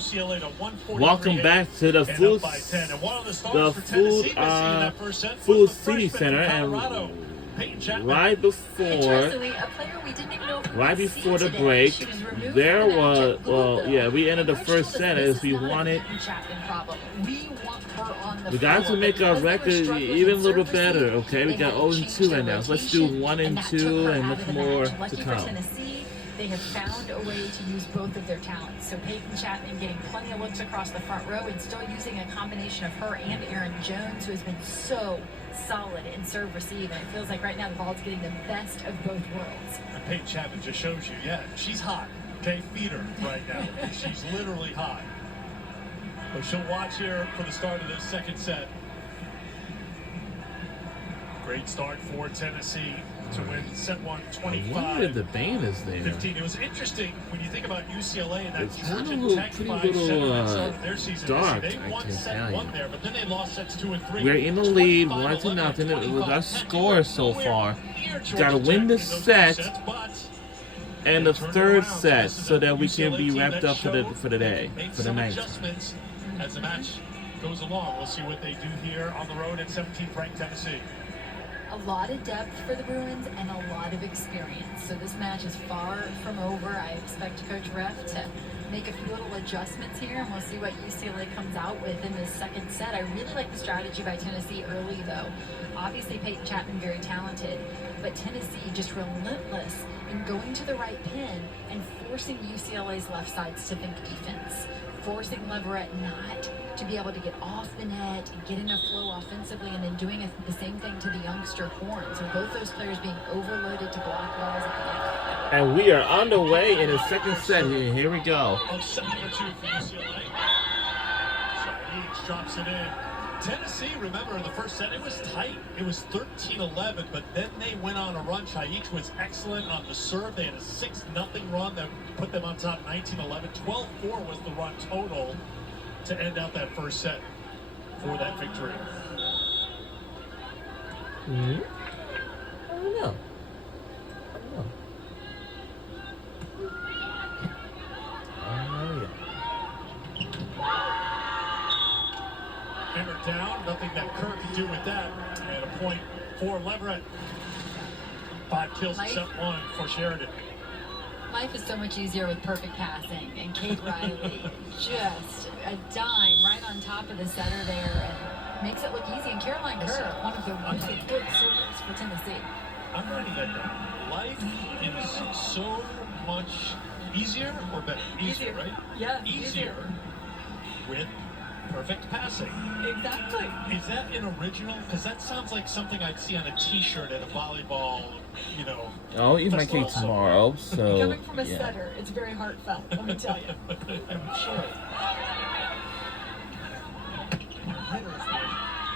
UCLA to 143. Welcome back to the Food City Center, and right before the break, there was we ended the first set as we wanted. We got to make our record even a little better. Okay, we got 0-2 right now. So let's do 1-2 and much more to come. They have found a way to use both of their talents. So Peyton Chapman getting plenty of looks across the front row and still using a combination of her and Erin Jones, who has been so solid in serve receive. And it feels like right now the ball's getting the best of both worlds. And Peyton Chapman just shows you, she's hot. Okay, feed her right now. She's literally hot. But she'll watch here for the start of this second set. Great start for Tennessee to win set 1, 25. I wonder if the band is there. 15. It was interesting when you think about UCLA and that it's Georgia Tech 5-7 their season. Dark, They won set 1 there, but then they lost sets 2 and 3. We're in the lead, 1-0. It was our score so far. Got to win this set and the third set so that we can be wrapped up for the day, for the night. As the match goes along, we'll see what they do here on the road at 17th ranked Tennessee. A lot of depth for the Bruins and a lot of experience. So this match is far from over. I expect Coach Ref to make a few little adjustments here, and we'll see what UCLA comes out with in this second set. I really like the strategy by Tennessee early, though. Obviously, Peyton Chapman very talented, but Tennessee just relentless in going to the right pin and forcing UCLA's left sides to think defense, forcing Leverett not to be able to get off the net and get enough flow offensively, and then doing the same thing to the youngster Horn. So both those players being overloaded to block wells at the end. And we are on the way in the second set here. Here we go. Drops it in. Tennessee, remember, in the first set, it was tight. It was 13-11, but then they went on a run. Chaich was excellent on the serve. They had a 6-0 run that put them on top 19-11. 12-4 was the run total to end out that first set for that victory. I don't know. Hammered down, nothing that Kirk can do with that. And a point for Leverett. 5 kills in set 1 for Sheridan. Life is so much easier with perfect passing, and Kate Riley just a dime right on top of the setter there and makes it look easy. And Caroline Kerr, one of the really good servers for Tennessee. I'm writing that down. Life is so much easier or better? Easier, right? Yeah. Easier with perfect passing. Exactly. Is that an original? Because that sounds like something I'd see on a T-shirt at a volleyball, I'll eat my cake tomorrow, so... Coming from a setter, it's very heartfelt, let me tell you. I'm sure. Hitters would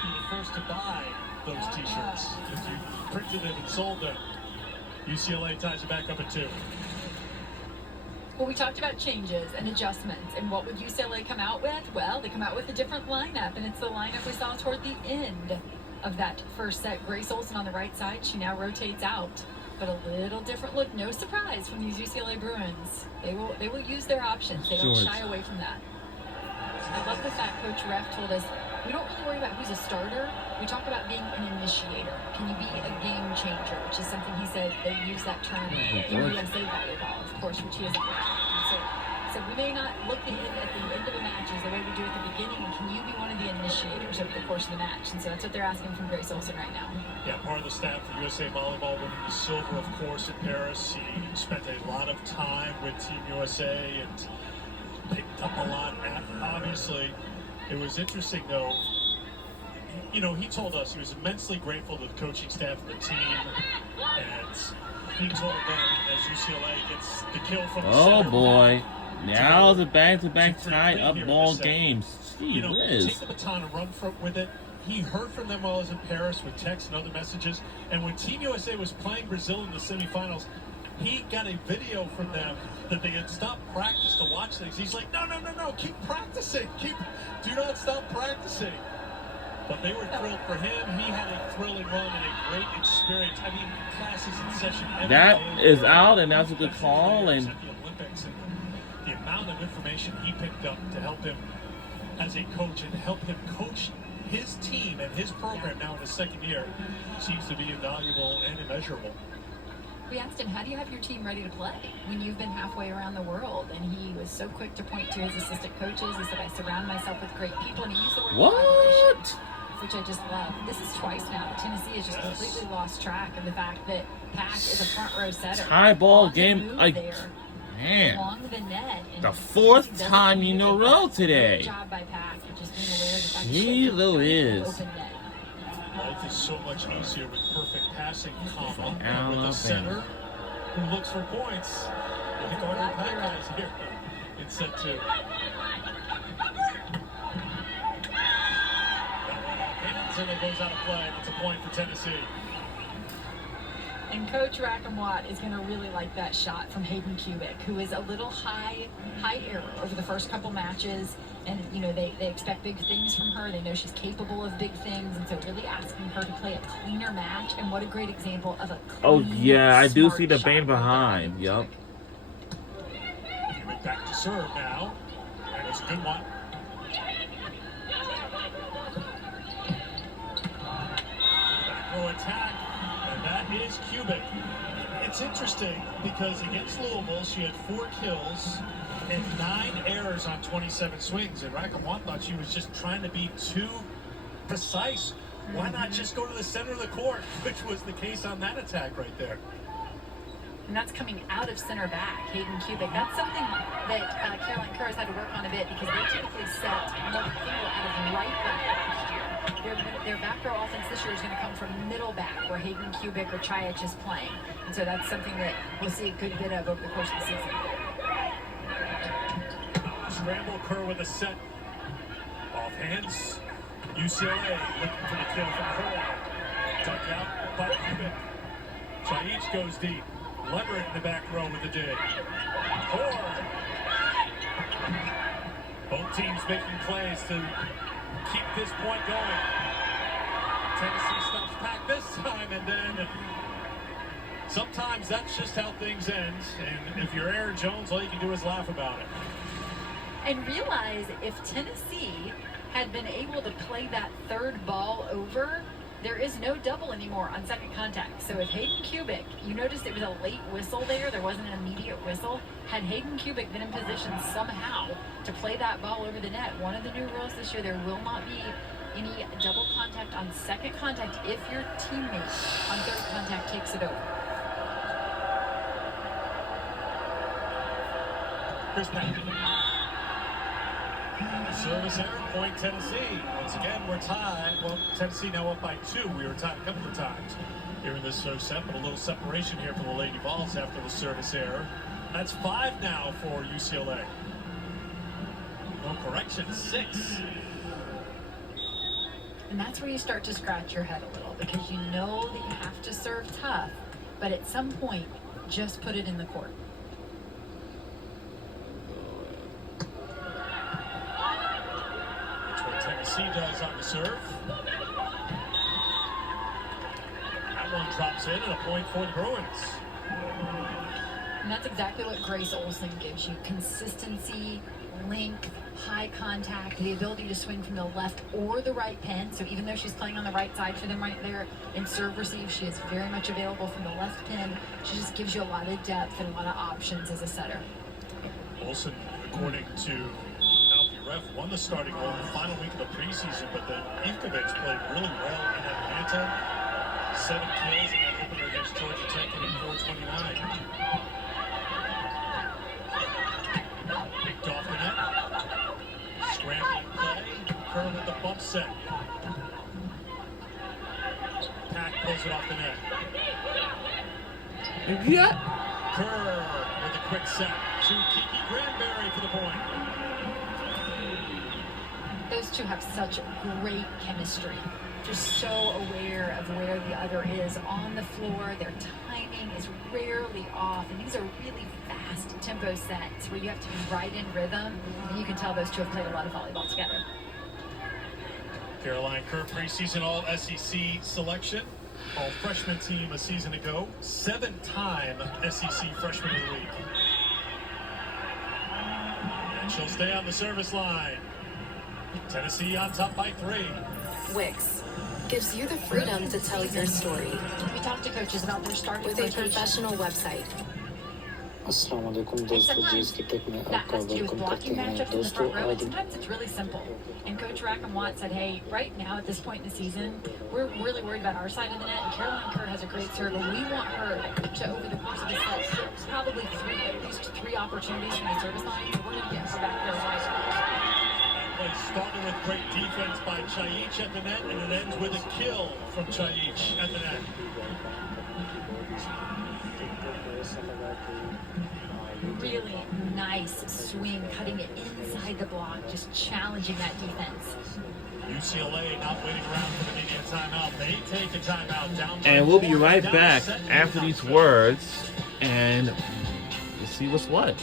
be the first to buy those T-shirts if you printed them and sold them. UCLA ties it back up at 2. Well, we talked about changes and adjustments, and what would UCLA come out with? Well, they come out with a different lineup, and it's the lineup we saw toward the end of that first set. Grace Olson on the right side, she now rotates out, but a little different look. No surprise from these UCLA Bruins. They will use their options. They don't shy away from that. I love the fact Coach Ref told us we don't really worry about who's a starter. We talk about being an initiator. Can you be a game changer? Which is something he said they use that term in USA volleyball, of course, which he is. So we may not look at the end of the match as the way we do at the beginning. Can you be one of the initiators over the course of the match? And so that's what they're asking from Grace Olson right now. Yeah, part of the staff for USA Volleyball, winning the silver, of course, in Paris. He spent a lot of time with Team USA and picked up a lot. Obviously, it was interesting, though. He told us he was immensely grateful to the coaching staff and the team. And he told them as UCLA gets the kill from the center. Oh, boy. Now the back-to-back tie-up ball games. Gee whiz. Take the baton and run with it. He heard from them while he was in Paris with texts and other messages. And when Team USA was playing Brazil in the semifinals, he got a video from them that they had stopped practice to watch things. He's like, no, keep practicing. Do not stop practicing. But they were thrilled for him. He had a thrilling run and a great experience. I mean, classes in session every that day. is out, and that's a good call. And the Olympics and the amount of information he picked up to help him as a coach and help him coach his team and his program now in his second year seems to be invaluable and immeasurable. We asked him, how do you have your team ready to play when you've been halfway around the world? And he was so quick to point to his assistant coaches. He said, I surround myself with great people. And he used the word collaboration, What? which I just love. This is twice now that Tennessee has just completely lost track of the fact that Pack is a front row setter. Tie ball On the game. move there, Man. along the net. And The he fourth doesn't time need in to a do row that. today. Good job by Pack for just being aware of the fact Gee that Louise. open net. Life is so much easier with perfect passing, comma, and Alabama. with a center who looks for points. Like all your Pack guys here in set 2. And it goes out of play. It's a point for Tennessee. And Coach Rackham Watt is going to really like that shot from Hayden Kubik, who is a little high error over the first couple matches. And, you know, they expect big things from her. They know she's capable of big things. And so really asking her to play a cleaner match. And what a great example of a clean, Oh, yeah, I do smart see the shot band by behind. Hayden Yup. Kubik. Kubik back to serve now. And it's a good one. Back row attack. And that is Kubik. It's interesting because against Louisville, she had 4 kills and 9 errors on 27 swings. And Rackham Watt thought she was just trying to be too precise. Why not just go to the center of the court, which was the case on that attack right there. And that's coming out of center back, Hayden Kubik. That's something that Caroline Kerr has had to work on a bit because they typically set more single out of right back last year. Their back row offense this year is going to come from middle back, where Hayden Kubik or Chayich is playing. And so that's something that we'll see a good bit of over the course of the season. Scramble Kerr with a set. Off hands. UCLA looking for the kill from Kerr. Tucked out by Kubik. Chayich goes deep. Leverett in the back row with the dig. Ford. Both teams making plays to keep this point going. Tennessee stops Pack this time, and then sometimes that's just how things end. And if you're Aaron Jones, all you can do is laugh about it. And realize if Tennessee had been able to play that third ball over, there is no double anymore on second contact. So if Hayden Kubik, you noticed it was a late whistle there wasn't an immediate whistle. Had Hayden Kubik been in position somehow to play that ball over the net, one of the new rules this year, there will not be any double contact on second contact if your teammate on third contact takes it over. Chris Pack. Service error, point Tennessee. Once again, we're tied. Well, Tennessee now up by 2. We were tied a couple of times here in this first set, but a little separation here for the Lady Vols after the service error. That's 5 now for UCLA. No correction, 6. And that's where you start to scratch your head a little because you know that you have to serve tough, but at some point, just put it in the court. Tennessee does on the serve. That one drops in and a point for the Bruins. And that's exactly what Grace Olson gives you. Consistency, length, high contact, the ability to swing from the left or the right pin. So even though she's playing on the right side for them right there in serve receive, she is very much available from the left pin. She just gives you a lot of depth and a lot of options as a setter. Olson, according to Alfie Ref, won the starting role in the final week of the preseason, but then Ivkovic played really well in Atlanta. 7 kills in that opener against Georgia Tech and at 429. Picked off the net. Scrambling play. Kerr with the bump set. Pack pulls it off the net. Yeah. Kerr with a quick set to Kiki Granberry for the point. Those two have such great chemistry. Just so aware of where the other is on the floor. Their timing is rarely off. And these are really fast tempo sets where you have to be right in rhythm. And you can tell those two have played a lot of volleyball together. Caroline Kerr, preseason All-SEC selection. All-freshman team a season ago. 7-time SEC Freshman of the Week. And she'll stay on the service line. Tennessee on top by 3. Wix gives you the freedom to tell your story We talked to coaches about their starting with a rotation. professional website. अस्सलाम वालेकुम And दोस्तों, sometimes GS की take में that आपका has to do with welcome करते blocking हैं। matchups in the दोस्तों front row, and आज sometimes it's really simple. And Coach Rackham-Watt said, hey, right now at this point in the season, we're really worried about our side of the net, and Caroline Kerr has a great serve, and we want her to, over the course of the set, probably at least three opportunities from the service line, so we're going to get her back there right. That play started with great defense by Chaich at the net, and it ends with a kill from Chaich at the net. Really nice swing, cutting it inside the block, just challenging that defense. UCLA not waiting around for the media timeout. They take a timeout down by And we'll be 4, right down back to 7. after these words, and we'll see what's what.